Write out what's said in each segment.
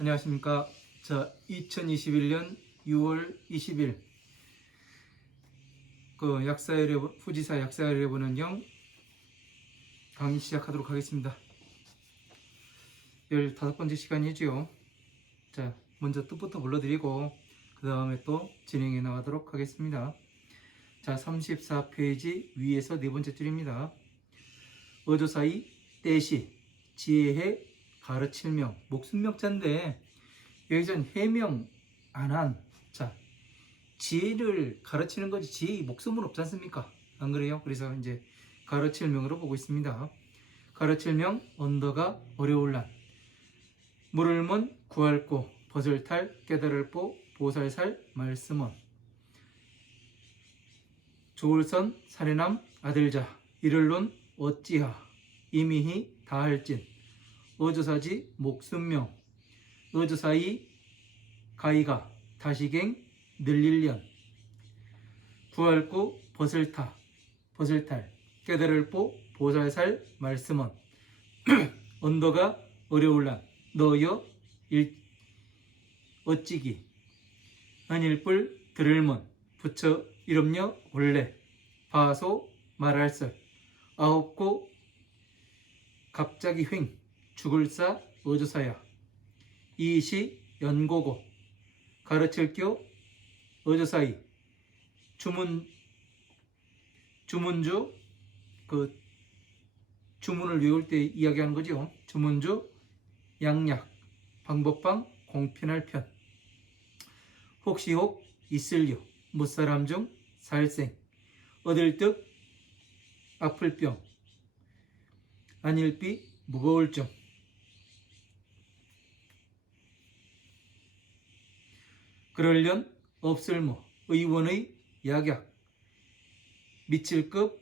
안녕하십니까. 자, 2021년 6월 20일 후지사 약사열에 보는 영 강의 시작하도록 하겠습니다. 15번째 시간이지요. 자, 먼저 뜻부터 불러드리고 그 다음에 또 진행해 나가도록 하겠습니다. 자, 34페이지 위에서 네 번째 줄입니다. 어조사이 떼시 지혜해 가르칠명 목순명자인데 여기서는 해명 안한 자 지혜를 가르치는 거지 지혜 목숨은 없지 않습니까? 안 그래요? 그래서 이제 가르칠명으로 보고 있습니다. 가르칠명 언더가 어려울란 물을먼 구할고 벗을탈 깨달을보 보살살 말씀은 조울선 사례남 아들자 이를론 어찌하 이미히 다할진 어조사지 목순명 어조사이 가이가 다시갱 늘릴련 구할고 벗을탈 깨달을보 보살살 말씀은 언더가 어려울란 너여 어찌기 안일불 들을먼 부처 이름여 원래 바소 말할설 아홉고 갑자기 횡 죽을사 어조사야 이시 연고고 가르칠교 어조사이 주문주 주문을 외울 때 이야기하는 거죠. 주문주 양약 방법방 공편할 편 혹시 혹 있을요 못사람 중 살생 얻을 득 아플 병 안일비 무거울 정 그럴련 없을모 의원의 약약 미칠급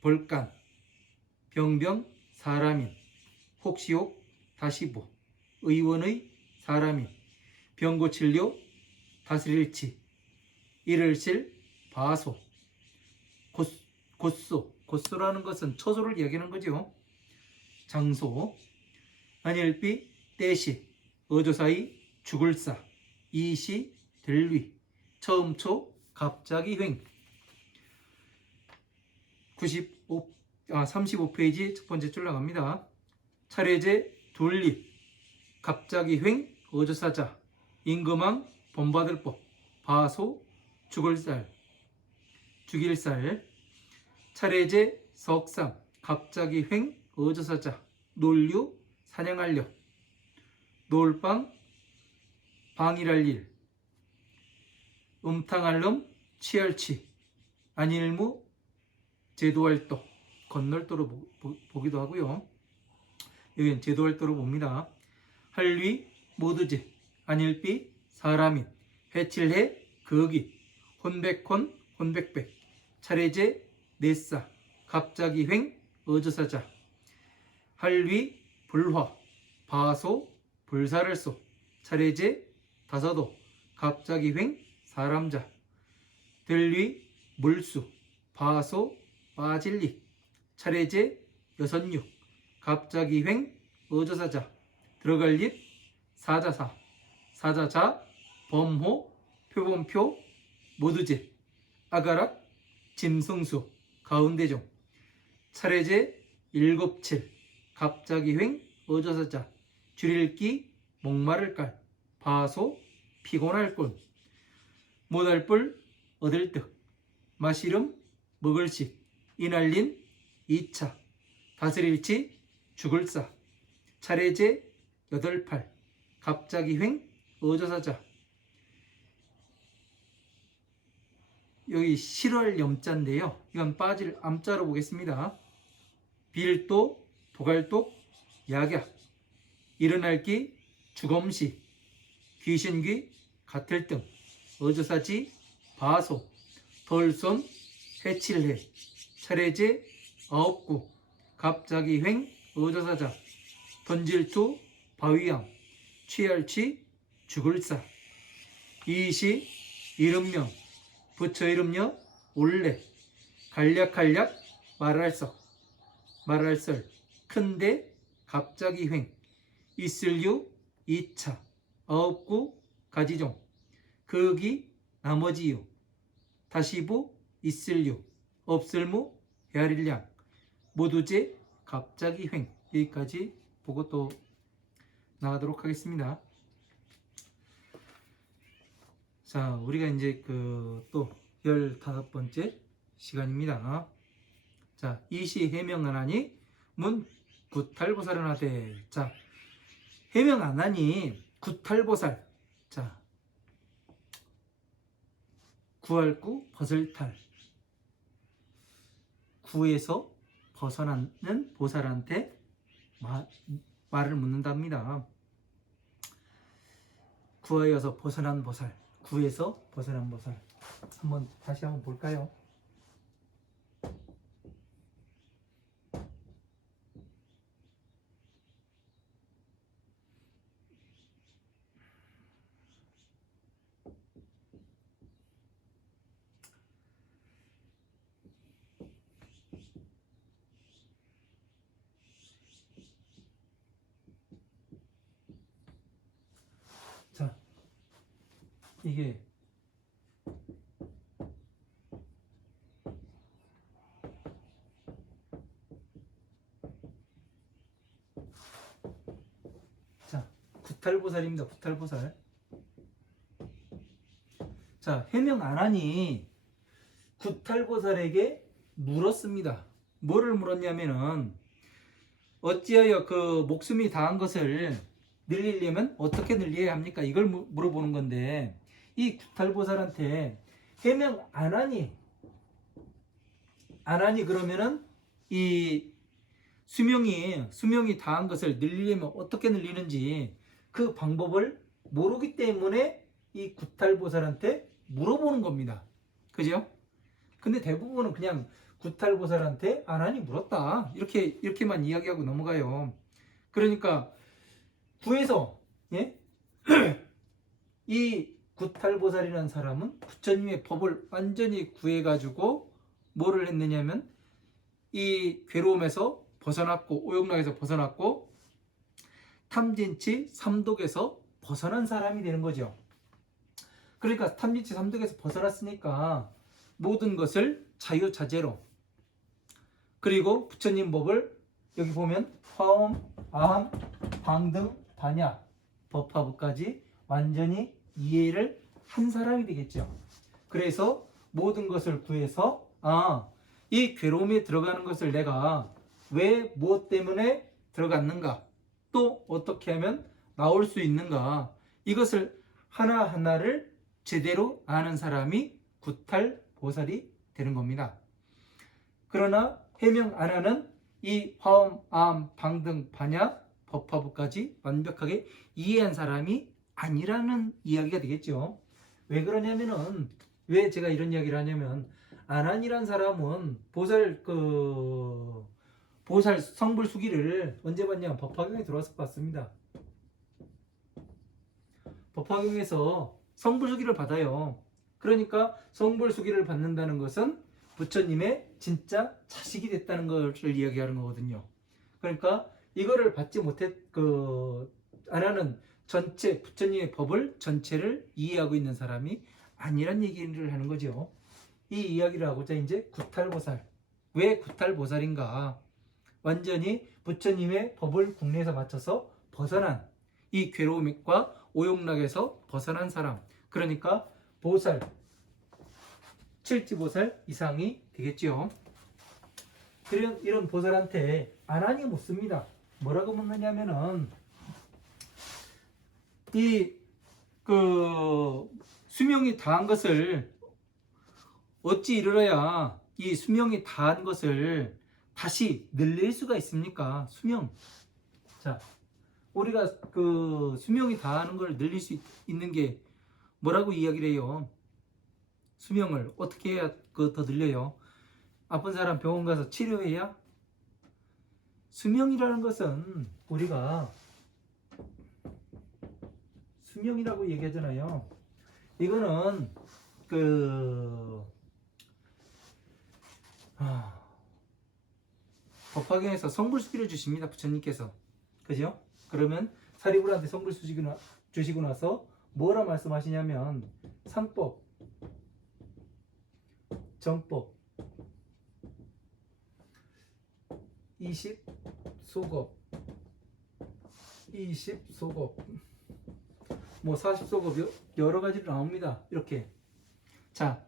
볼간 병병 사람인 혹시혹 다시보 의원의 사람인 병고칠료 다스릴치 이를실 바소 곧소라는 것은 처소를 이야기하는 거죠. 장소 안일비 떼시 어조사이 죽을사 이시 들위 처음초 갑자기 횡 35페이지 첫 번째 줄 나갑니다. 차례제 둘립 갑자기 횡 어조사자 임금왕 본받을법 바소 죽일살 차례제 석삼 갑자기 횡 어조사자 논류 사냥하려 놀방 방일할 일 음탕할 놈 치열치 안일무 제도활도 건널도로 보기도 하고요. 여기는 제도활도로 봅니다. 할위 모두제 안일비 사람인 해칠해 거기 혼백혼 혼백백 차례제 넷사 갑자기 횡 어조사자 할위 불화 바소 불사를소 차례제 다사도 갑자기 횡 사람자 들위 물수 바소 빠질리 차례제 여선육 갑자기 횡 어조사자 들어갈 립 사자자 범호 표범표 모두제 아가락 짐승수 가운데종 차례제 일곱칠 갑자기 횡 어조사자 줄일기 목마를 깔 바소 피곤할 꼴 못할 뿔 얻을 득 마시름 먹을식 이날린 2차 다스릴치 죽을사 차례제 8팔 갑자기 횡 어조사자 여기 실월 염자인데요. 이건 빠질 암자로 보겠습니다. 빌도 도갈독 약약 일어날기 주검시 귀신귀 같을 등 어조사지 바소 덜손 해칠해 차례제 아홉구 갑자기 횡 어조사자 던질투 바위양 취할치 죽을사 이시 이름명 부처 이름여 올래 간략간략 말할설 큰데 갑자기 횡 있을유 이차 아홉구 가지종 극이 나머지유 다시부 있을유 없을무 헤아릴량 모두제 갑자기 횡 여기까지 보고 또 나가도록 하겠습니다. 자, 우리가 이제 또 15번째 시간입니다. 자, 이시 해명 안 하니 문 구탈보살은 하되. 자, 해명 안 하니 구탈보살. 자, 구할 구 벗을탈. 구에서 벗어나는 보살한테 말을 묻는답니다. 구하여서 벗어난 보살, 구에서 벗어난 보살. 다시 한번 볼까요? 자, 이게 자, 구탈보살입니다. 구탈보살. 자, 해명 안 하니 구탈보살에게 물었습니다. 뭐를 물었냐면은 어찌하여 그 목숨이 다한 것을 늘리려면 어떻게 늘려야 합니까? 이걸 물어보는 건데, 이 구탈보살한테 해명 안 하니 그러면은 이 수명이 다한 것을 늘리려면 어떻게 늘리는지 그 방법을 모르기 때문에 이 구탈보살한테 물어보는 겁니다. 그죠? 근데 대부분은 그냥 구탈보살한테 안 하니 물었다 이렇게만 이야기하고 넘어가요. 그러니까 구에서 이 구탈보살이라는 사람은 부처님의 법을 완전히 구해가지고 뭐를 했느냐면 이 괴로움에서 벗어났고 오욕락에서 벗어났고 탐진치 삼독에서 벗어난 사람이 되는 거죠. 그러니까 탐진치 삼독에서 벗어났으니까 모든 것을 자유자재로, 그리고 부처님 법을 여기 보면 화엄, 아함, 방등, 반야, 법화부까지 완전히 이해를 한 사람이 되겠죠. 그래서 모든 것을 구해서 이 괴로움에 들어가는 것을 내가 왜 무엇 때문에 들어갔는가, 또 어떻게 하면 나올 수 있는가, 이것을 하나하나를 제대로 아는 사람이 구탈보살이 되는 겁니다. 그러나 해명 안 하는 이 화엄, 아함, 방등, 반야, 법화부까지 완벽하게 이해한 사람이 아니라는 이야기가 되겠죠. 왜 그러냐면은, 왜 제가 이런 이야기를 하냐면, 아난이란 사람은 보살 성불수기를 언제 봤냐? 법화경에 들어와서 봤습니다. 법화경에서 성불수기를 받아요. 그러니까 성불수기를 받는다는 것은 부처님의 진짜 자식이 됐다는 것을 이야기하는 거거든요. 그러니까 이거를 받지 못했 아나는 전체 부처님의 법을 전체를 이해하고 있는 사람이 아니란 얘기를 하는 거죠. 이 이야기를 하고자 이제 구탈보살, 왜 구탈보살인가, 완전히 부처님의 법을 국내에서 맞춰서 벗어난 이 괴로움과 오욕락에서 벗어난 사람, 그러니까 보살, 칠지보살 이상이 되겠죠. 이런 보살한테 아난이 묻습니다. 뭐라고 묻느냐면은 수명이 다한 것을 어찌 이르러야 이 수명이 다한 것을 다시 늘릴 수가 있습니까? 수명. 자, 우리가 수명이 다하는 걸 늘릴 수 있는 게 뭐라고 이야기를 해요? 수명을 어떻게 해야 더 늘려요? 아픈 사람 병원 가서 치료해야? 수명이라는 것은 우리가 수명이라고 얘기하잖아요. 이거는 법화경에서 성불수기를 주십니다. 부처님께서. 그죠? 그러면 사리불한테 성불 주시고 나서 뭐라 말씀하시냐면 상법, 정법, 20소급, 20소급, 뭐 40소급 여러 가지로 나옵니다. 이렇게. 자,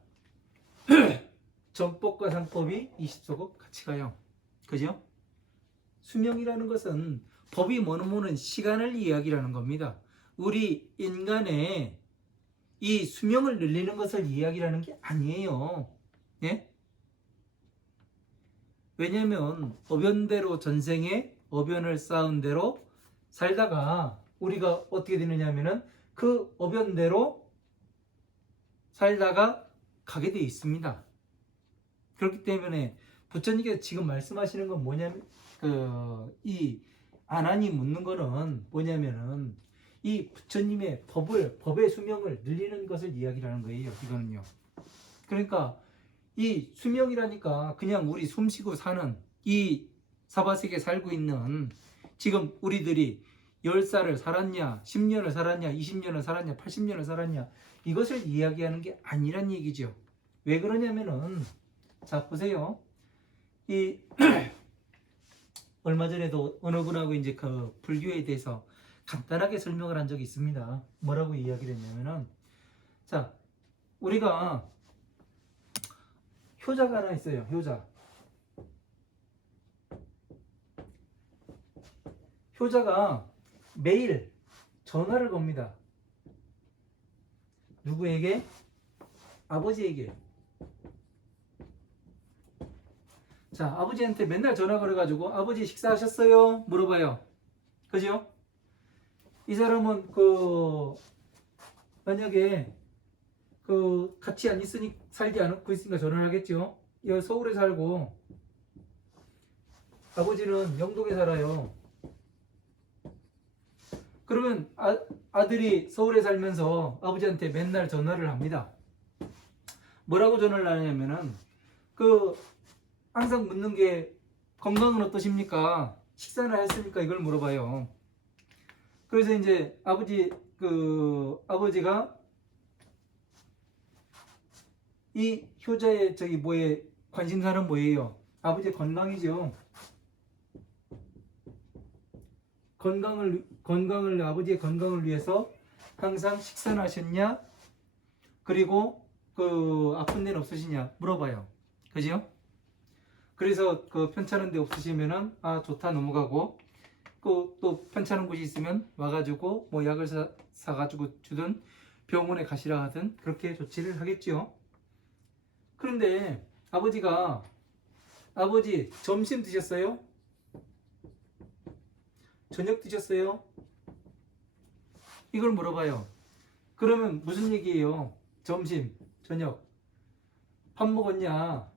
정법과 상법이 20소급 같이 가요. 그죠? 수명이라는 것은 법이 뭐는 시간을 이야기하는 겁니다. 우리 인간의 이 수명을 늘리는 것을 이야기하는 게 아니에요. 예? 왜냐면 어변대로 전생에 어변을 쌓은 대로 살다가 우리가 어떻게 되느냐 하면은 그 어변대로 살다가 가게 되어 있습니다. 그렇기 때문에 부처님께서 지금 말씀하시는 건 뭐냐면 이 아난이 묻는 거는 뭐냐면은 이 부처님의 법의 수명을 늘리는 것을 이야기하는 거예요. 이거는요. 그러니까 이 수명이라니까 그냥 우리 숨쉬고 사는 이 사바세계에 살고 있는 지금 우리들이 10살을 살았냐, 10년을 살았냐, 20년을 살았냐, 80년을 살았냐 이것을 이야기하는 게 아니란 얘기죠. 왜 그러냐면은 자 보세요. 이 얼마 전에도 어느 분하고 이제 그 불교에 대해서 간단하게 설명을 한 적이 있습니다. 뭐라고 이야기를 했냐면은 자 우리가 효자가 하나 있어요. 효자가 매일 전화를 겁니다. 누구에게? 아버지에게. 자, 아버지한테 맨날 전화 걸어가지고 아버지 식사하셨어요? 물어봐요. 그죠? 이 사람은 만약에 같이 안 있으니 살지 않고 있으니까 전화를 하겠죠. 여기 서울에 살고 아버지는 영동에 살아요. 그러면 아들이 서울에 살면서 아버지한테 맨날 전화를 합니다. 뭐라고 전화를 하냐면은 항상 묻는 게 건강은 어떠십니까? 식사는 하셨습니까? 이걸 물어봐요. 그래서 이제 아버지가 이 효자의 관심사는 뭐예요? 아버지의 건강이죠. 아버지의 건강을 위해서 항상 식사는 하셨냐? 그리고 아픈 데는 없으시냐? 물어봐요. 그죠? 그래서 편찮은 데 없으시면은 좋다 넘어가고 또 편찮은 곳이 있으면 와가지고 뭐 약을 사가지고 주든 병원에 가시라 하든 그렇게 조치를 하겠죠. 그런데 아버지 점심 드셨어요? 저녁 드셨어요? 이걸 물어봐요. 그러면 무슨 얘기예요? 점심, 저녁 밥 먹었냐?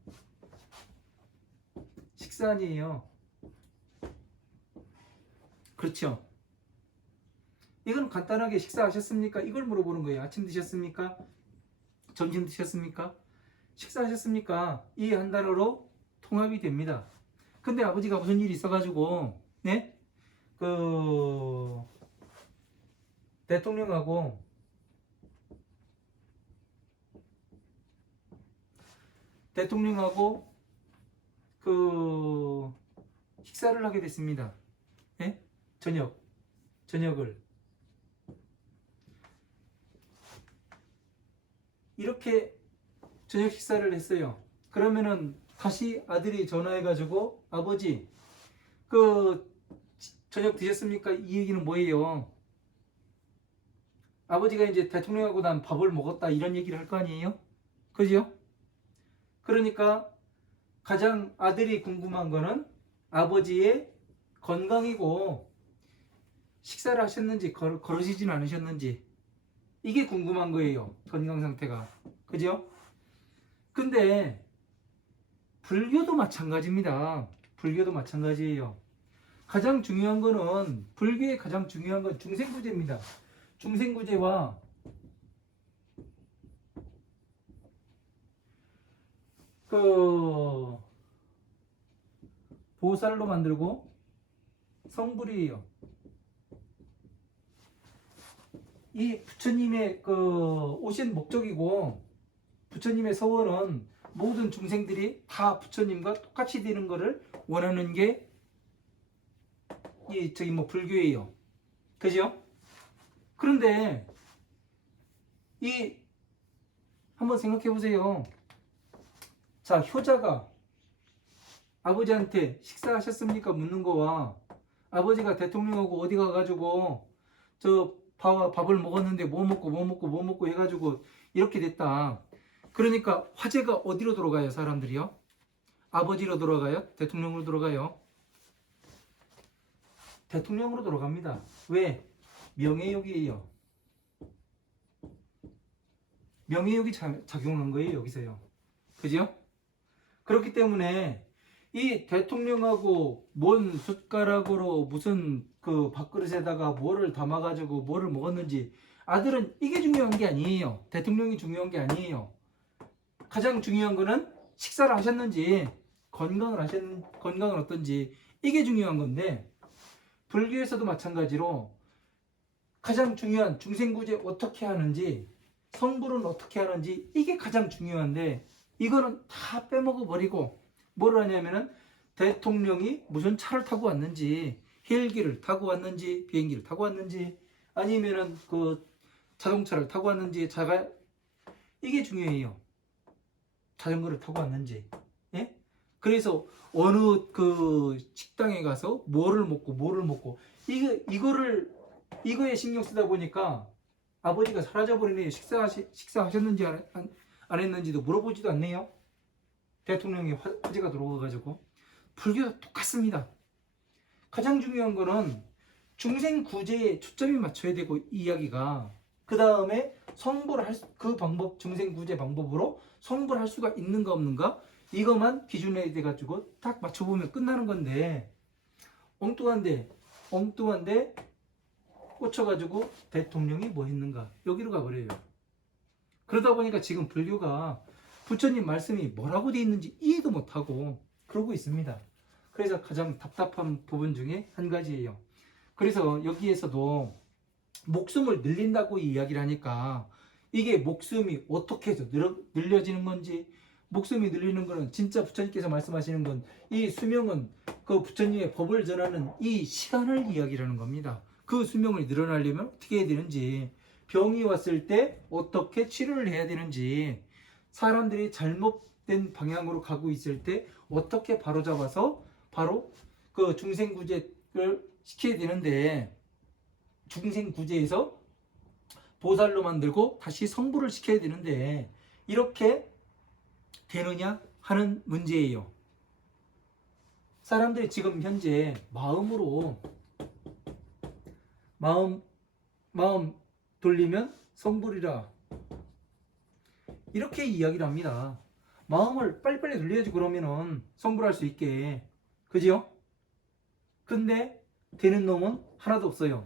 식사 아니에요. 그렇죠? 이건 간단하게 식사하셨습니까? 이걸 물어보는 거예요. 아침 드셨습니까? 점심 드셨습니까? 식사하셨습니까? 이 한 단어로 통합이 됩니다. 근데 아버지가 무슨 일이 있어가지고 대통령하고 식사를 하게 됐습니다. 저녁을 이렇게 저녁 식사를 했어요. 그러면은 다시 아들이 전화해가지고 아버지 저녁 드셨습니까? 이 얘기는 뭐예요? 아버지가 이제 대통령하고 난 밥을 먹었다 이런 얘기를 할 거 아니에요? 그죠? 그러니까 가장 아들이 궁금한 거는 아버지의 건강이고 식사를 하셨는지 걸으시진 않으셨는지 이게 궁금한 거예요. 건강 상태가. 그죠? 근데 불교도 마찬가지입니다. 불교도 마찬가지예요. 가장 중요한 거는 불교의 가장 중요한 건 중생구제입니다. 중생구제와 보살로 만들고 성불이에요. 이 부처님의 오신 목적이고 부처님의 서원은 모든 중생들이 다 부처님과 똑같이 되는 것을 원하는 게 이 불교예요. 그죠? 그런데 이 한번 생각해 보세요. 자, 효자가 아버지한테 식사하셨습니까? 묻는 거와 아버지가 대통령하고 어디 가가지고 저 밥을 먹었는데 뭐 먹고 해가지고 이렇게 됐다. 그러니까 화제가 어디로 돌아가요, 사람들이요? 아버지로 돌아가요? 대통령으로 돌아가요? 대통령으로 돌아갑니다. 왜? 명예욕이에요. 명예욕이 작용한 거예요, 여기서요. 그죠? 그렇기 때문에 이 대통령하고 뭔 숟가락으로 무슨 밥그릇에다가 뭐를 담아가지고 뭐를 먹었는지 아들은 이게 중요한 게 아니에요. 대통령이 중요한 게 아니에요. 가장 중요한 거는 식사를 하셨는지 건강을 어떤지 이게 중요한 건데 불교에서도 마찬가지로 가장 중요한 중생구제 어떻게 하는지 성불은 어떻게 하는지 이게 가장 중요한데 이거는 다 빼먹어 버리고 뭐를 하냐면은 대통령이 무슨 차를 타고 왔는지 헬기를 타고 왔는지 비행기를 타고 왔는지 아니면은 자동차를 타고 왔는지 이게 중요해요. 자전거를 타고 왔는지. 예? 그래서 어느 식당에 가서 뭐를 먹고 이거에 신경 쓰다 보니까 아버지가 사라져 버리네요. 식사하셨는지 안 했는지도 물어보지도 않네요. 대통령이 화제가 들어와가지고. 불교도 똑같습니다. 가장 중요한 거는 중생 구제에 초점이 맞춰야 되고 이야기가 그 다음에 성불할 그 방법 중생 구제 방법으로 성불할 수가 있는가 없는가 이것만 기준에 돼 가지고 딱 맞춰보면 끝나는 건데 엉뚱한데 꽂혀가지고 대통령이 뭐 했는가 여기로 가버려요. 그러다 보니까 지금 불교가 부처님 말씀이 뭐라고 돼 있는지 이해도 못하고 그러고 있습니다. 그래서 가장 답답한 부분 중에 한 가지예요. 그래서 여기에서도 목숨을 늘린다고 이야기를 하니까 이게 목숨이 어떻게 해서 늘려지는 건지 목숨이 늘리는 거는 진짜 부처님께서 말씀하시는 건 이 수명은 그 부처님의 법을 전하는 이 시간을 이야기하는 겁니다. 그 수명을 늘어나려면 어떻게 해야 되는지 병이 왔을 때 어떻게 치료를 해야 되는지 사람들이 잘못된 방향으로 가고 있을 때 어떻게 바로잡아서 바로 그 중생구제를 시켜야 되는데 중생구제에서 보살로 만들고 다시 성불을 시켜야 되는데 이렇게 되느냐 하는 문제예요. 사람들이 지금 현재 마음 돌리면 성불이라 이렇게 이야기를 합니다. 마음을 빨리빨리 돌려야지 그러면은 성불할 수 있게. 그죠? 근데 되는 놈은 하나도 없어요.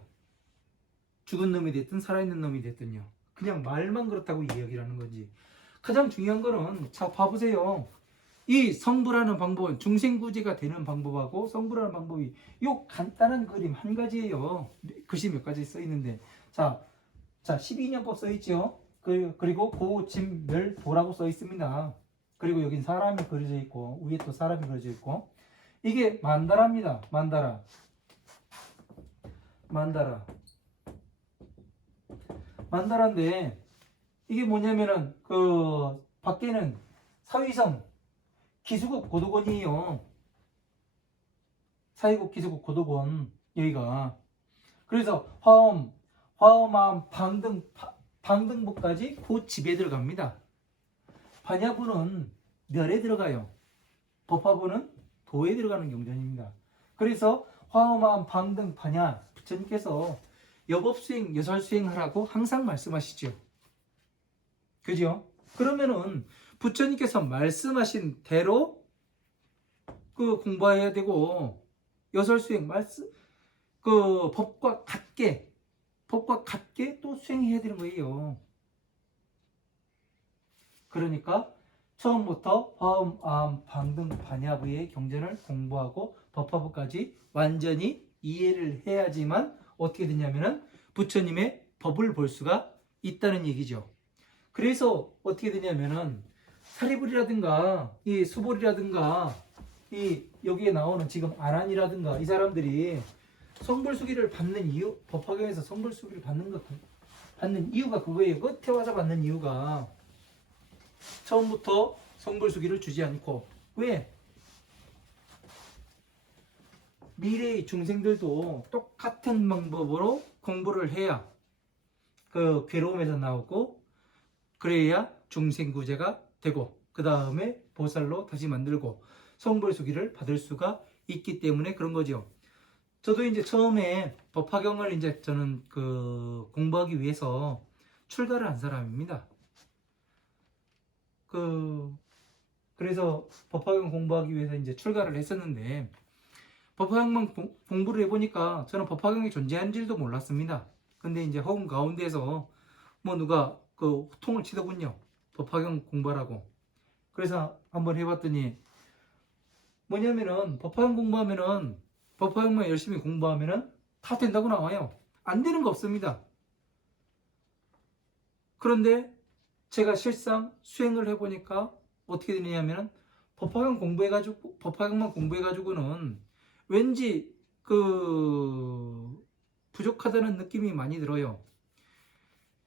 죽은 놈이 됐든 살아있는 놈이 됐든요. 그냥 말만 그렇다고 이야기를 하는 건지. 가장 중요한 거는 자 봐보세요. 이 성불하는 방법은 중생구제가 되는 방법하고 성불하는 방법이 요 간단한 그림 한 가지예요. 글씨 몇 가지 써 있는데 자 12년법 써 있죠. 그리고 고진멸도라고 써 있습니다. 그리고 여긴 사람이 그려져 있고 위에 또 사람이 그려져 있고 이게 만다라입니다. 만다라인데 이게 뭐냐면은 밖에는 사위성 기수국 고도권이에요. 사위국 기수국 고도권 여기가 그래서 화엄암 방등부까지 그 집에 들어갑니다. 반야부는 멸에 들어가요. 법화부는 도에 들어가는 경전입니다. 그래서 화엄암 방등 반야 부처님께서 여법수행 여설수행하라고 항상 말씀하시죠. 그죠? 그러면은 부처님께서 말씀하신 대로 공부해야 되고 여설수행 법과 같게 또 수행해야 되는 거예요. 그러니까 처음부터 화엄, 암, 방등, 반야부의 경전을 공부하고 법화부까지 완전히 이해를 해야지만 어떻게 되냐면은 부처님의 법을 볼 수가 있다는 얘기죠. 그래서 어떻게 되냐면은 사리불이라든가 이 수볼이라든가 이 여기에 나오는 지금 아란이라든가 이 사람들이 성불수기를 받는 이유, 법화경에서 성불수기를 받는 이유가 그거예요. 끝에 와서 받는 이유가 처음부터 성불수기를 주지 않고 왜? 미래의 중생들도 똑같은 방법으로 공부를 해야 그 괴로움에서 나오고 그래야 중생구제가 되고 그 다음에 보살로 다시 만들고 성불수기를 받을 수가 있기 때문에 그런 거죠. 저도 이제 처음에 법화경을 이제 저는 그 공부하기 위해서 출가를 한 사람입니다. 그래서 법화경 공부하기 위해서 이제 출가를 했었는데 법화경만 공부를 해보니까 저는 법화경이 존재하는 줄도 몰랐습니다. 근데 이제 허공 가운데서 뭐 누가 그 호통을 치더군요. 법화경 공부하라고. 그래서 한번 해봤더니 뭐냐면은 법화경 공부하면은 법화경만 열심히 공부하면은 다 된다고 나와요. 안 되는 거 없습니다. 그런데 제가 실상 수행을 해보니까 어떻게 되냐면은 법화경만 공부해가지고는 왠지 그 부족하다는 느낌이 많이 들어요.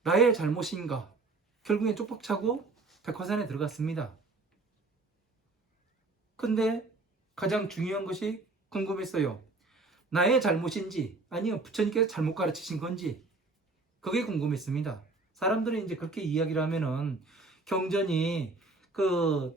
나의 잘못인가? 결국엔 쪽박 차고 백화산에 들어갔습니다. 근데 가장 중요한 것이 궁금했어요. 나의 잘못인지 아니면 부처님께서 잘못 가르치신 건지 그게 궁금했습니다. 사람들이 이제 그렇게 이야기를 하면은 경전이 그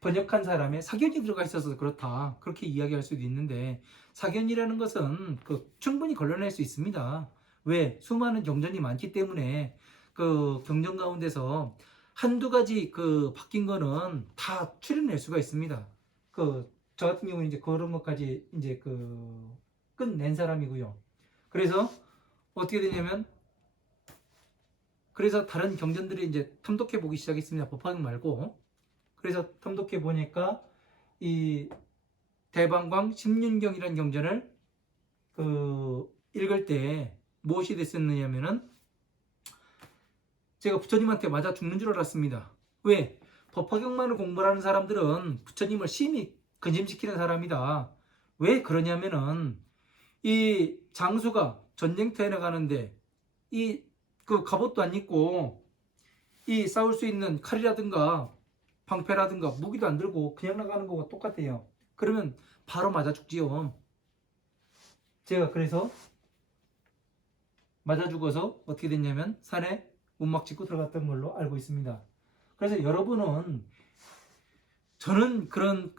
번역한 사람의 사견이 들어가 있어서 그렇다 그렇게 이야기할 수도 있는데 사견이라는 것은 그 충분히 걸러낼 수 있습니다. 왜? 수많은 경전이 많기 때문에 그 경전 가운데서 한두 가지 그 바뀐 거는 다 추려낼 수가 있습니다. 저 같은 경우는 이제 그런 것까지 이제 그 끝낸 사람이고요. 그래서 어떻게 되냐면 그래서 다른 경전들이 이제 탐독해 보기 시작했습니다. 법화경 말고. 그래서 탐독해 보니까 이 대방광 십륜경이라는 경전을 그 읽을 때 무엇이 됐었느냐면은 제가 부처님한테 맞아 죽는 줄 알았습니다. 왜? 법화경만을 공부하는 사람들은 부처님을 심히 근심시키는 사람이다. 왜 그러냐면은 이 장수가 전쟁터에 나가는데 이 그 갑옷도 안 입고 이 싸울 수 있는 칼이라든가 방패라든가 무기도 안 들고 그냥 나가는 거가 똑같아요. 그러면 바로 맞아 죽지요. 제가 그래서 맞아 죽어서 어떻게 됐냐면 산에 움막 짓고 들어갔던 걸로 알고 있습니다. 그래서 여러분은 저는 그런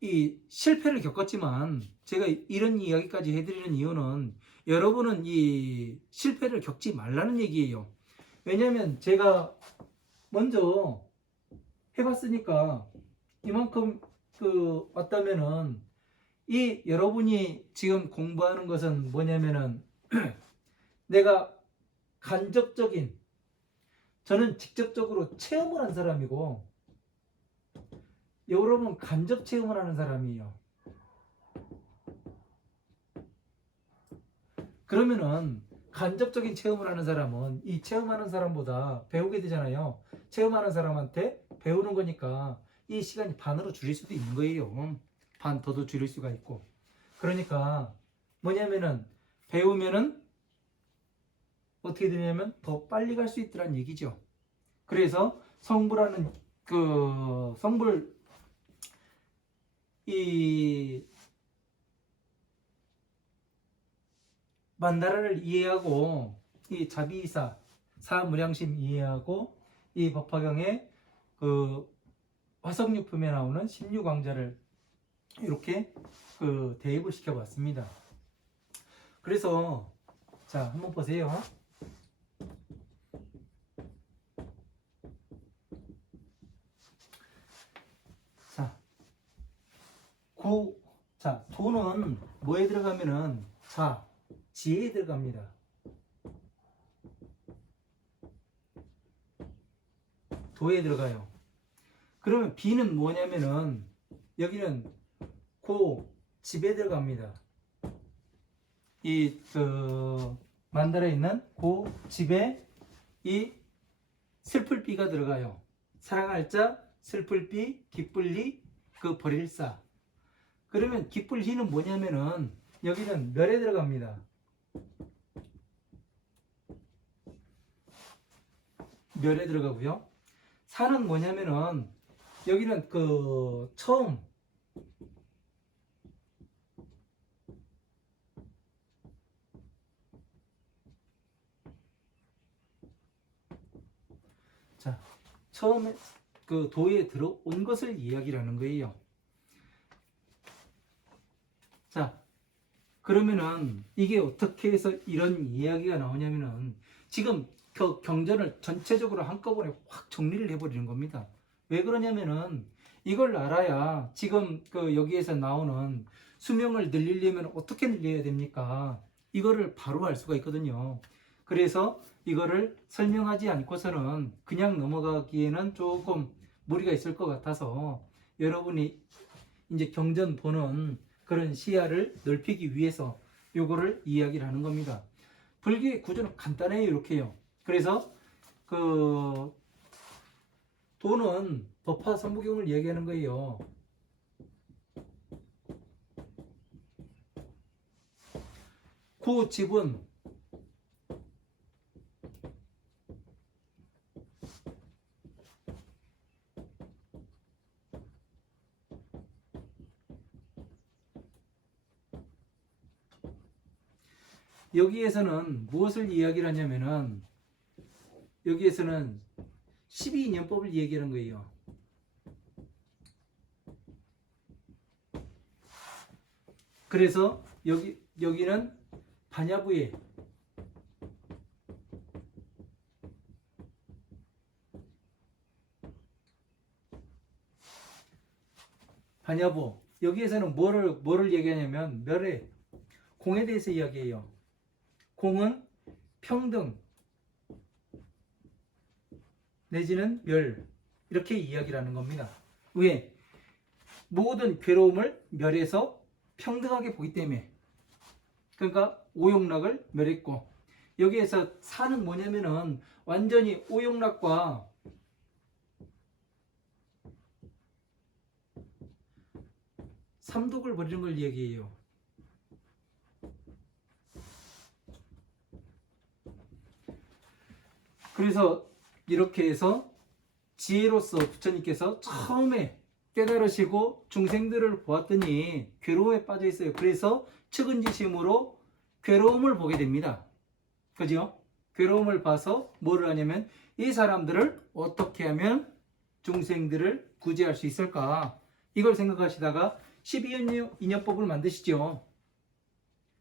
이 실패를 겪었지만 제가 이런 이야기까지 해드리는 이유는 여러분은 이 실패를 겪지 말라는 얘기예요. 왜냐하면 제가 먼저 해봤으니까 이만큼 왔다면은 이 여러분이 지금 공부하는 것은 뭐냐면은 내가 간접적인 저는 직접적으로 체험을 한 사람이고 여러분 간접 체험을 하는 사람이에요. 그러면은 간접적인 체험을 하는 사람은 이 체험하는 사람보다 배우게 되잖아요. 체험하는 사람한테 배우는 거니까 이 시간이 반으로 줄일 수도 있는 거예요. 반 더도 줄일 수가 있고. 그러니까 뭐냐면은 배우면은 어떻게 되냐면 더 빨리 갈 수 있더란 얘기죠. 그래서 성불하는 성불 이 만다라를 이해하고 이 자비이사 사무량심 이해하고 이 법화경의 화석육품에 나오는 십류광자를 이렇게 대입을 시켜봤습니다. 그래서 자 한번 보세요. 도는 뭐에 들어가면은 지혜에 들어갑니다. 도에 들어가요. 그러면 비는 뭐냐면은 여기는 집에 들어갑니다. 이 만달에 있는 그 집에 이 슬플 비가 들어가요. 사랑할 자, 슬플 비, 기쁠 리, 그 버릴 사. 그러면 기쁠 리는 뭐냐면은 여기는 멸에 들어갑니다. 멸에 들어가고요. 사는 뭐냐면은 여기는 그 처음 자 처음에 그 도에 들어온 것을 이야기하는 거예요. 자 그러면은 이게 어떻게 해서 이런 이야기가 나오냐면은 지금 그 경전을 전체적으로 한꺼번에 확 정리를 해버리는 겁니다. 왜 그러냐면은 이걸 알아야 지금 그 여기에서 나오는 수명을 늘리려면 어떻게 늘려야 됩니까? 이거를 바로 알 수가 있거든요. 그래서 이거를 설명하지 않고서는 그냥 넘어가기에는 조금 무리가 있을 것 같아서 여러분이 이제 경전 보는 그런 시야를 넓히기 위해서 요거를 이야기를 하는 겁니다. 불교의 구조는 간단해요. 이렇게요. 그래서 그 도는 법화 삼부경을 이야기하는 거예요. 그 집은 여기에서는 무엇을 이야기를 하냐면은 여기에서는 12인연법을 얘기하는 거예요. 그래서 여기는 반야부에 반야부 여기에서는 뭐를 얘기하냐면 멸의 공에 대해서 이야기해요. 공은 평등 내지는 멸 이렇게 이야기를 하는 겁니다. 왜? 모든 괴로움을 멸해서 평등하게 보기 때문에. 그러니까 오용락을 멸했고 여기에서 사는 뭐냐면은 완전히 오용락과 삼독을 버리는 걸 얘기해요. 그래서 이렇게 해서 지혜로서 부처님께서 처음에 깨달으시고 중생들을 보았더니 괴로움에 빠져 있어요. 그래서 측은지심으로 괴로움을 보게 됩니다. 그죠? 괴로움을 봐서 뭐를 하냐면 이 사람들을 어떻게 하면 중생들을 구제할 수 있을까? 이걸 생각하시다가 12인연법을 만드시죠.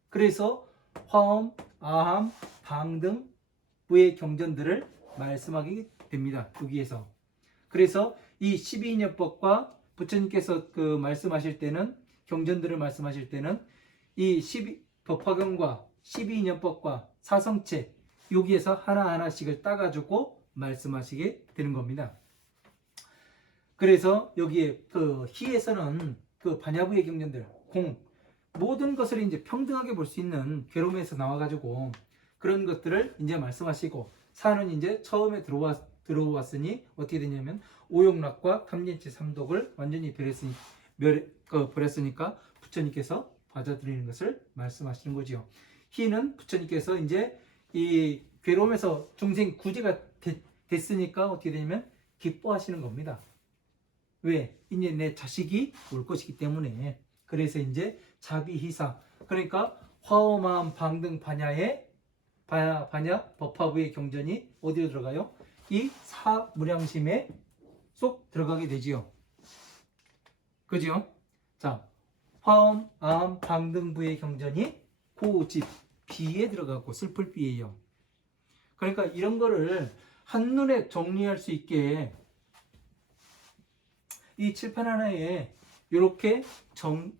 그래서 화엄, 아함, 방등, 부의 경전들을 말씀하게 됩니다. 여기에서. 그래서 이 12인연법과 부처님께서 그 말씀하실 때는 경전들을 말씀하실 때는 이 법화경과 12인연법과 사성체 여기에서 하나하나씩을 따가지고 말씀하시게 되는 겁니다. 그래서 여기에 그 희에서는 그 반야부의 경전들 공 모든 것을 이제 평등하게 볼 수 있는 괴로움에서 나와가지고 그런 것들을 이제 말씀하시고 사는 이제 처음에 들어왔으니 어떻게 되냐면 오용락과 탐진치 삼독을 완전히 버렸으니까 부처님께서 받아들이는 것을 말씀하시는 거죠. 희는 부처님께서 이제 이 괴로움에서 중생 구제가 됐으니까 어떻게 되냐면 기뻐하시는 겁니다. 왜? 이제 내 자식이 올 것이기 때문에. 그래서 이제 자비희사 그러니까 화엄함 방등 반야의 반야 법화부의 경전이 어디로 들어가요? 이 사무량심에 쏙 들어가게 되지요. 그죠? 자, 화엄, 암, 방등부의 경전이 고집, 비에 들어가고 슬플 비예요. 그러니까 이런 거를 한눈에 정리할 수 있게 이 칠판 하나에 이렇게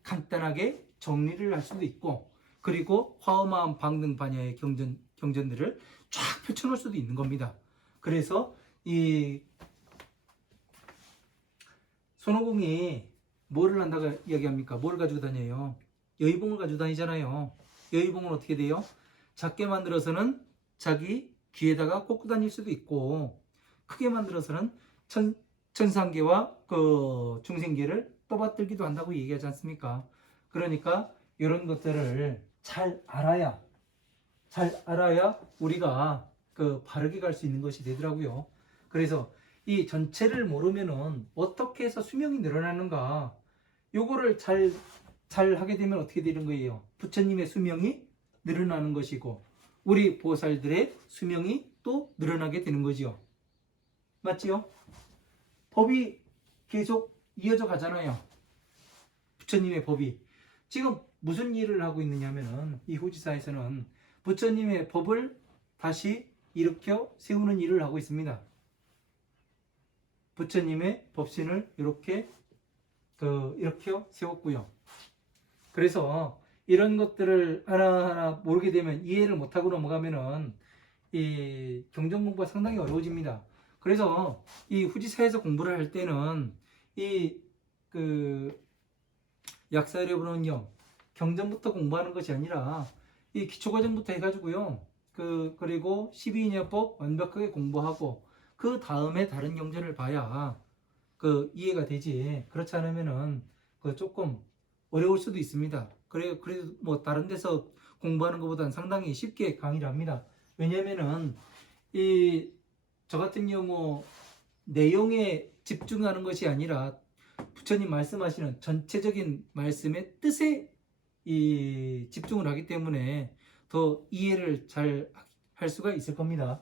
간단하게 정리를 할 수도 있고 그리고 화엄암 방등 반야의 경전들을 쫙 펼쳐놓을 수도 있는 겁니다. 그래서 이 손오공이 뭐를 한다고 이야기합니까? 뭐를 가지고 다녀요? 여의봉을 가지고 다니잖아요. 여의봉은 어떻게 돼요? 작게 만들어서는 자기 귀에다가 꽂고 다닐 수도 있고, 크게 만들어서는 천상계와 그 중생계를 떠받들기도 한다고 얘기하지 않습니까? 그러니까 이런 것들을 잘 알아야 우리가 그 바르게 갈 수 있는 것이 되더라고요. 그래서 이 전체를 모르면은 어떻게 해서 수명이 늘어나는가, 요거를 잘 하게 되면 어떻게 되는 거예요? 부처님의 수명이 늘어나는 것이고, 우리 보살들의 수명이 또 늘어나게 되는 거지요. 맞지요? 법이 계속 이어져 가잖아요. 부처님의 법이. 지금 무슨 일을 하고 있느냐면은, 이 후지사에서는 부처님의 법을 다시 일으켜 세우는 일을 하고 있습니다. 부처님의 법신을 이렇게 일으켜 세웠고요. 그래서 이런 것들을 하나하나 모르게 되면, 이해를 못하고 넘어가면은 이 경전 공부가 상당히 어려워집니다. 그래서 이 후지사에서 공부를 할 때는 이 약사여러분은요, 경전부터 공부하는 것이 아니라 이 기초과정부터 해가지고요, 그리고 12인연법 완벽하게 공부하고 그 다음에 다른 경전을 봐야 이해가 되지. 그렇지 않으면은 조금 어려울 수도 있습니다. 그래도 뭐 다른 데서 공부하는 것보다는 상당히 쉽게 강의를 합니다. 왜냐면은 저 같은 경우 내용에 집중하는 것이 아니라 부처님 말씀하시는 전체적인 말씀의 뜻에 집중을 하기 때문에 더 이해를 잘 할 수가 있을 겁니다.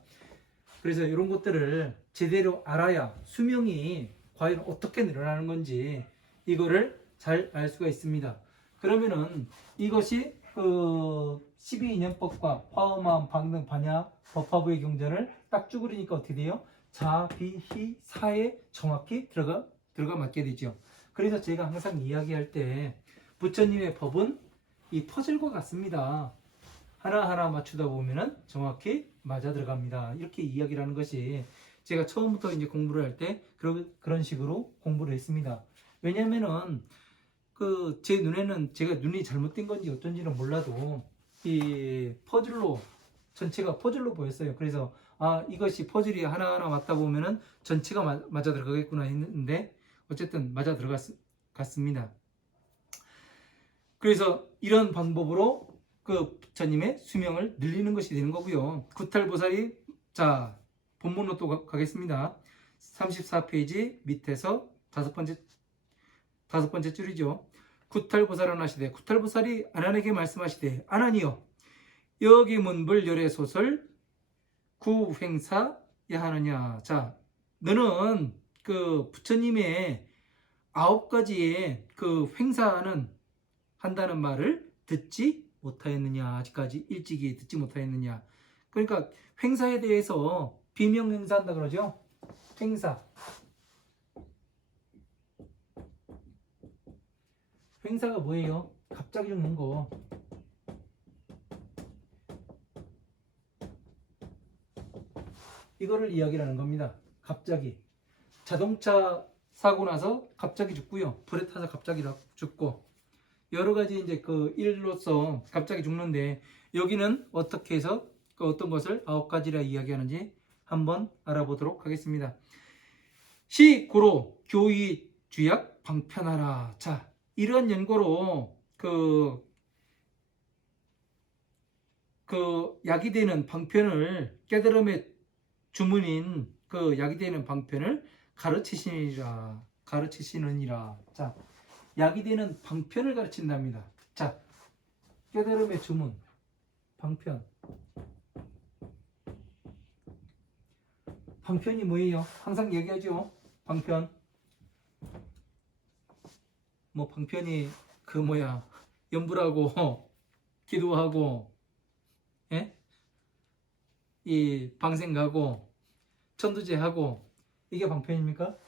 그래서 이런 것들을 제대로 알아야 수명이 과연 어떻게 늘어나는 건지 이거를 잘 알 수가 있습니다. 그러면은 이것이 12인연법과 화엄마음 방등 반야 법화부의 경전을 딱 쭈그리니까 어떻게 돼요? 자, 비, 히, 사에 정확히 들어가 맞게 되죠. 그래서 제가 항상 이야기할 때 부처님의 법은 이 퍼즐과 같습니다. 하나하나 맞추다 보면은 정확히 맞아 들어갑니다. 이렇게 이야기를 하는 것이, 제가 처음부터 이제 공부를 할 때 그런 식으로 공부를 했습니다. 왜냐면은 제 눈에는 제가 눈이 잘못된 건지 어쩐지는 몰라도 이 퍼즐로, 전체가 퍼즐로 보였어요. 그래서 이것이 퍼즐이 하나하나 맞다 보면은 전체가 맞아 들어가겠구나 했는데 어쨌든 맞아 들어갔습니다. 그래서 이런 방법으로 부처님의 수명을 늘리는 것이 되는 거고요. 구탈보살이, 자, 본문으로 또 가겠습니다. 34페이지 밑에서 다섯 번째 줄이죠. 구탈보살은 하시되, 구탈보살이 아난에게 말씀하시되, 아난이여, 여기 문불 열의 소설 구횡사 야하느냐. 자, 너는 부처님의 9가지의 횡사는 한다는 말을 듣지 못하였느냐. 아직까지 일찍이 듣지 못하였느냐. 그러니까 횡사에 대해서 비명 횡사한다 그러죠. 횡사. 횡사가 뭐예요? 갑자기 죽는 거. 이거를 이야기하는 겁니다. 갑자기. 자동차 사고 나서 갑자기 죽고요. 불에 타서 갑자기 죽고. 여러 가지 이제 일로서 갑자기 죽는데, 여기는 어떻게 해서 어떤 것을 9가지라 이야기하는지 한번 알아보도록 하겠습니다. 시고로 교의 주약 방편하라. 자, 이런 연고로 약이 되는 방편을, 깨달음의 주문인 약이 되는 방편을 가르치시느니라. 자, 약이 되는 방편을 가르친답니다. 자, 깨달음의 주문, 방편. 방편이 뭐예요? 항상 얘기하죠. 방편. 뭐 방편이 연불하고 기도하고, 예? 이 방생 가고 천도제 하고, 이게 방편입니까?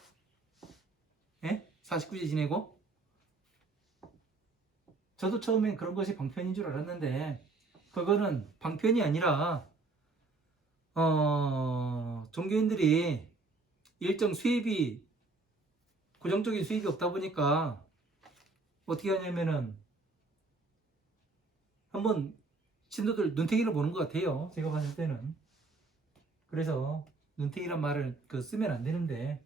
예? 49제 지내고. 저도 처음엔 그런 것이 방편인 줄 알았는데, 그거는 방편이 아니라 종교인들이 일정 수입이, 고정적인 수입이 없다 보니까 어떻게 하냐면은 한번 신도들 눈탱이를 보는 것 같아요. 제가 봤을 때는. 그래서 눈탱이란 말을 쓰면 안 되는데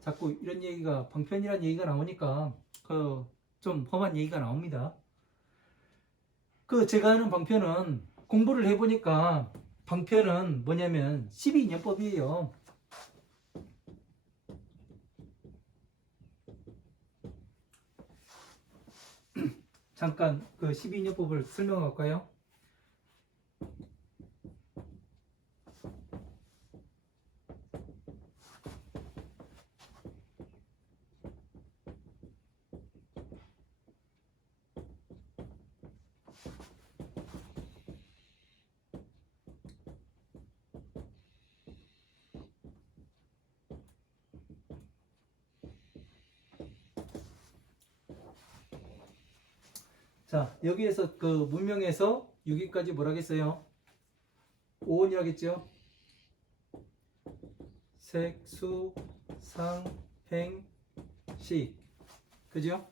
자꾸 이런 얘기가 방편이란 얘기가 나오니까 좀 험한 얘기가 나옵니다. 제가 하는 방편은 공부를 해보니까 방편은 뭐냐면 12인연법이에요. 잠깐 12인연법을 설명할까요? 자, 여기에서 문명에서 6위까지 뭐라겠어요? 오온이라겠죠? 색, 수, 상, 행, 식. 그죠?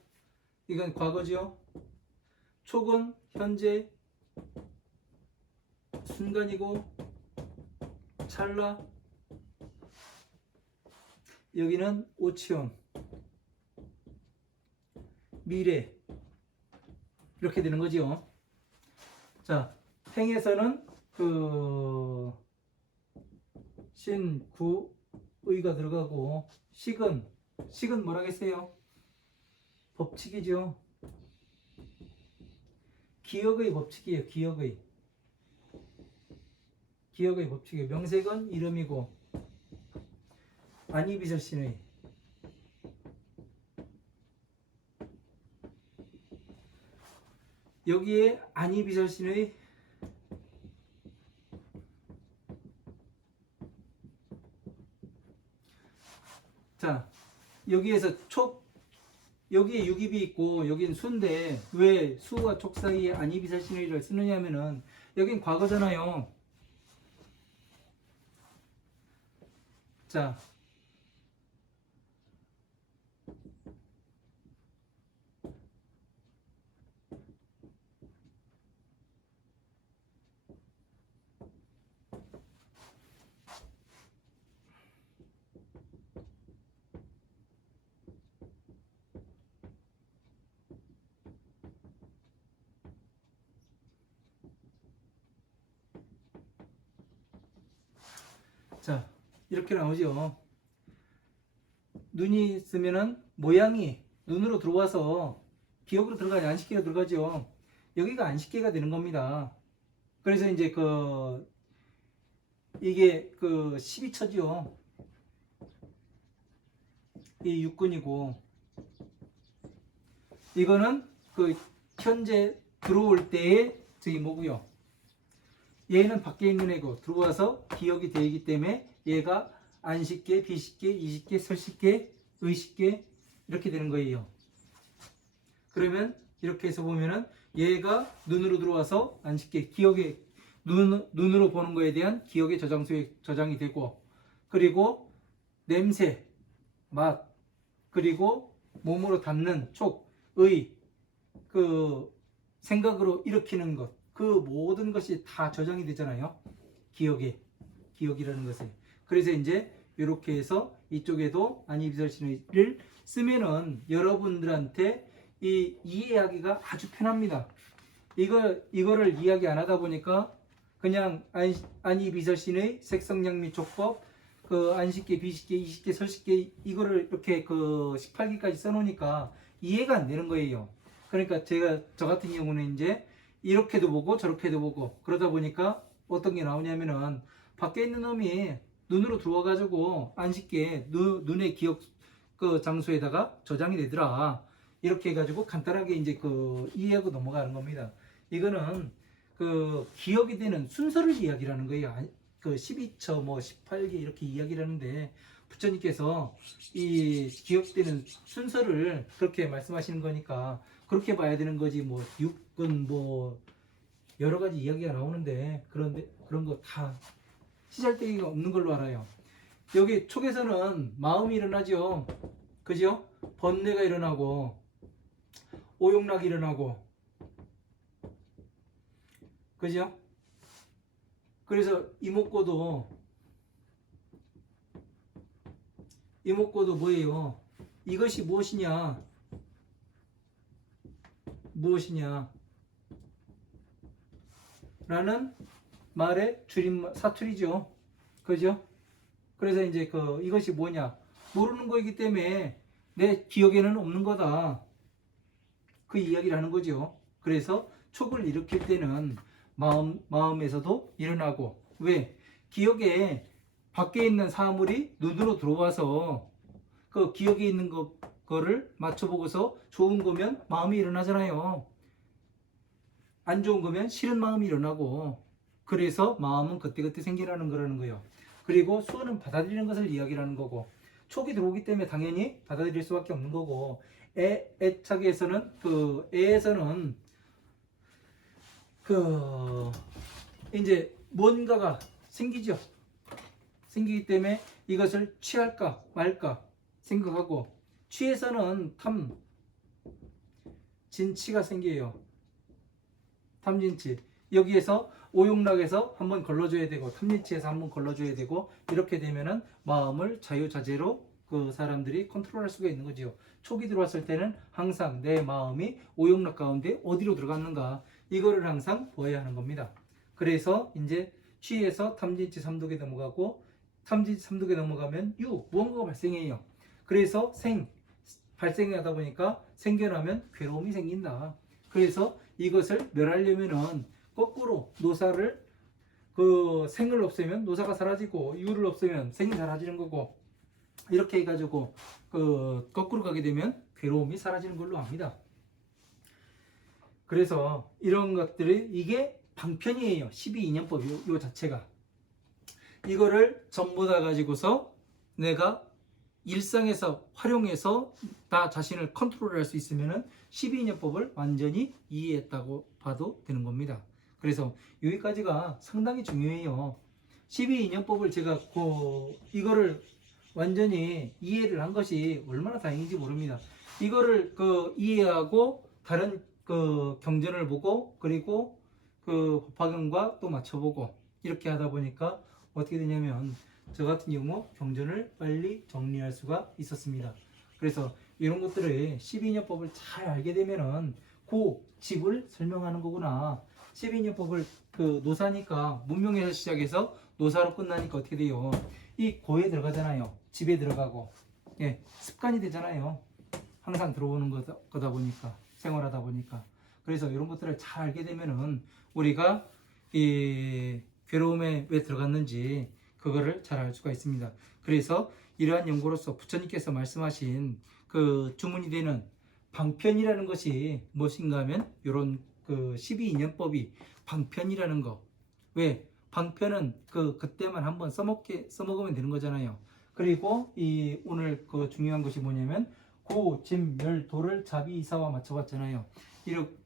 이건 과거죠? 촉은 현재, 순간이고, 찰나. 여기는 오치온, 미래. 이렇게 되는 거죠. 자, 행에서는 신, 구, 의가 들어가고, 식은 뭐라겠어요? 법칙이죠. 기억의 법칙이에요. 기억의 법칙이에요. 명색은 이름이고, 안이비설신의. 여기에 안이비설신의 자, 여기에서 여기에 유깁이 있고 여긴 수인데 왜 수와 촉 사이에 안이비설신의를 쓰느냐 하면은 여긴 과거잖아요. 자, 자, 이렇게 나오죠. 눈이 있으면은 모양이 눈으로 들어와서 기억으로 들어가지 안식계가 들어가죠. 여기가 안식계가 되는 겁니다. 그래서 이제 이게 12처지요. 이 육근이고 이거는 현재 들어올 때의 저기 뭐고요. 얘는 밖에 있는 애고 들어와서 기억이 되기 때문에 얘가 안식계, 비식계, 이식계, 설식계, 의식계 이렇게 되는 거예요. 그러면 이렇게 해서 보면은 얘가 눈으로 들어와서 안식계, 기억에 눈으로 보는 거에 대한 기억의 저장소에 저장이 되고 그리고 냄새, 맛, 그리고 몸으로 닿는 촉, 의, 생각으로 일으키는 것, 모든 것이 다 저장이 되잖아요. 기억이라는 것에. 그래서 이제 이렇게 해서 이쪽에도 안이비설신의를 쓰면은 여러분들한테 이해하기가 아주 편합니다. 이거를 이야기 안 하다 보니까 그냥 안이비설신의 색성양미촉법 안식계, 비식계, 이식계, 설식계 이거를 이렇게 18개까지 써놓으니까 이해가 안 되는 거예요. 그러니까 저 같은 경우는 이제 이렇게도 보고 저렇게도 보고 그러다 보니까 어떤 게 나오냐면은 밖에 있는 놈이 눈으로 들어와가지고 안식계 눈의 기억 장소에다가 저장이 되더라. 이렇게 해가지고 간단하게 이제 이해하고 넘어가는 겁니다. 이거는 기억이 되는 순서를 이야기하는 거예요. 12처 18개 이렇게 이야기를 하는데 부처님께서 이 기억되는 순서를 그렇게 말씀하시는 거니까 그렇게 봐야 되는 거지. 육근 여러 가지 이야기가 나오는데 그런 거 다 시잘데기가 없는 걸로 알아요. 여기 촉에서는 마음이 일어나죠. 그죠? 번뇌가 일어나고 오용락이 일어나고 그죠? 그래서 이목구도 뭐예요? 이것이 무엇이냐? 라는 말의 사투리죠. 그죠? 그래서 이제 이것이 뭐냐? 모르는 거이기 때문에 내 기억에는 없는 거다. 그 이야기를 하는 거죠. 그래서 촉을 일으킬 때는 마음에서도 일어나고, 왜? 기억에 밖에 있는 사물이 눈으로 들어와서 그 기억에 있는 거를 맞춰보고서 좋은 거면 마음이 일어나잖아요. 안 좋은 거면 싫은 마음이 일어나고, 그래서 마음은 그때그때 생기라는 거라는 거예요. 그리고 수는 받아들이는 것을 이야기하는 거고, 촉이 들어오기 때문에 당연히 받아들일 수밖에 없는 거고, 애착에서는 애에서는 이제 뭔가가 생기죠. 생기기 때문에 이것을 취할까 말까 생각하고, 취에서는 탐진치가 생겨요. 탐진치. 여기에서 오용락에서 한번 걸러줘야 되고, 탐진치에서 한번 걸러줘야 되고, 이렇게 되면은 마음을 자유자재로 그 사람들이 컨트롤할 수가 있는 거죠. 촉이 들어왔을 때는 항상 내 마음이 오용락 가운데 어디로 들어갔는가, 이거를 항상 보아야 하는 겁니다. 그래서 이제 취에서 탐진치 삼독에 넘어가고, 탐진치 삼독에 넘어가면 무언가가 발생해요. 그래서 발생하다 보니까 생겨나면 괴로움이 생긴다. 그래서 이것을 멸하려면은 거꾸로 노사를 생을 없애면 노사가 사라지고, 유를 없애면 생이 사라지는 거고, 이렇게 해가지고 거꾸로 가게 되면 괴로움이 사라지는 걸로 압니다. 그래서 이런 것들이 이게 방편이에요. 12인연법 요 자체가. 이거를 전부 다 가지고서 내가 일상에서 활용해서 나 자신을 컨트롤할 수 있으면은 12인연법을 완전히 이해했다고 봐도 되는 겁니다. 그래서 여기까지가 상당히 중요해요. 12인연법을 제가 이거를 완전히 이해를 한 것이 얼마나 다행인지 모릅니다. 이거를 이해하고 다른 경전을 보고, 그리고 법화경과 또 맞춰보고, 이렇게 하다 보니까 어떻게 되냐면 저 같은 경우 경전을 빨리 정리할 수가 있었습니다. 그래서 이런 것들을 12인연법을 잘 알게 되면은 집을 설명하는 거구나. 12인연법을 노사니까 문명에서 시작해서 노사로 끝나니까 어떻게 돼요? 이 고에 들어가잖아요. 집에 들어가고, 습관이 되잖아요. 항상 들어오는 거다 보니까, 생활하다 보니까. 그래서 이런 것들을 잘 알게 되면은 우리가 이 괴로움에 왜 들어갔는지 그거를 잘 알 수가 있습니다. 그래서 이러한 연구로서 부처님께서 말씀하신 주문이 되는 방편이라는 것이 무엇인가 하면 이런 12인연법이 방편이라는 거. 왜? 방편은 그때만 한번 써먹으면 되는 거잖아요. 그리고 오늘 중요한 것이 뭐냐면 짐멸도를 자비이사와 맞춰봤잖아요.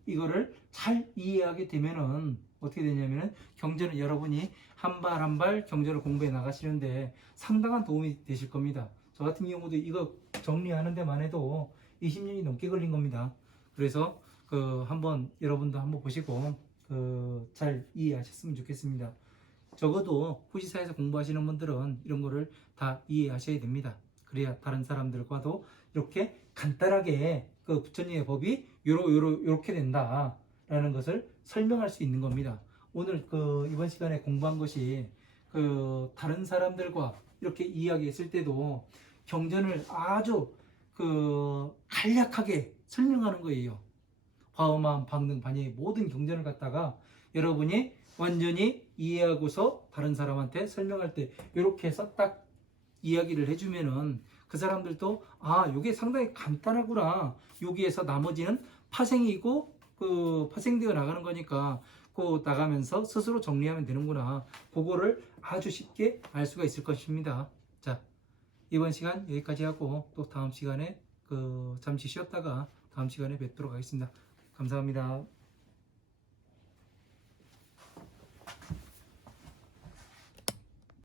이거를 잘 이해하게 되면은 어떻게 되냐면은 경전을 여러분이 한 발 한 발 경전을 공부해 나가시는데 상당한 도움이 되실 겁니다. 저 같은 경우도 이거 정리하는 데만 해도 20년이 넘게 걸린 겁니다. 그래서 여러분도 한번 보시고 잘 이해하셨으면 좋겠습니다. 적어도 후시사에서 공부하시는 분들은 이런 거를 다 이해하셔야 됩니다. 그래야 다른 사람들과도 이렇게 간단하게 부처님의 법이 요렇게 된다 라는 것을 설명할 수 있는 겁니다. 오늘 이번 시간에 공부한 것이 다른 사람들과 이렇게 이야기했을 때도 경전을 아주 간략하게 설명하는 거예요. 화엄한 방등 반야의 모든 경전을 갖다가 여러분이 완전히 이해하고서 다른 사람한테 설명할 때 이렇게 해서 딱 이야기를 해주면은 그 사람들도 이게 상당히 간단하구나. 여기에서 나머지는 파생이고 파생되어 나가는 거니까 나가면서 스스로 정리하면 되는구나. 그거를 아주 쉽게 알 수가 있을 것입니다. 자, 이번 시간 여기까지 하고 또 다음 시간에 잠시 쉬었다가 다음 시간에 뵙도록 하겠습니다. 감사합니다.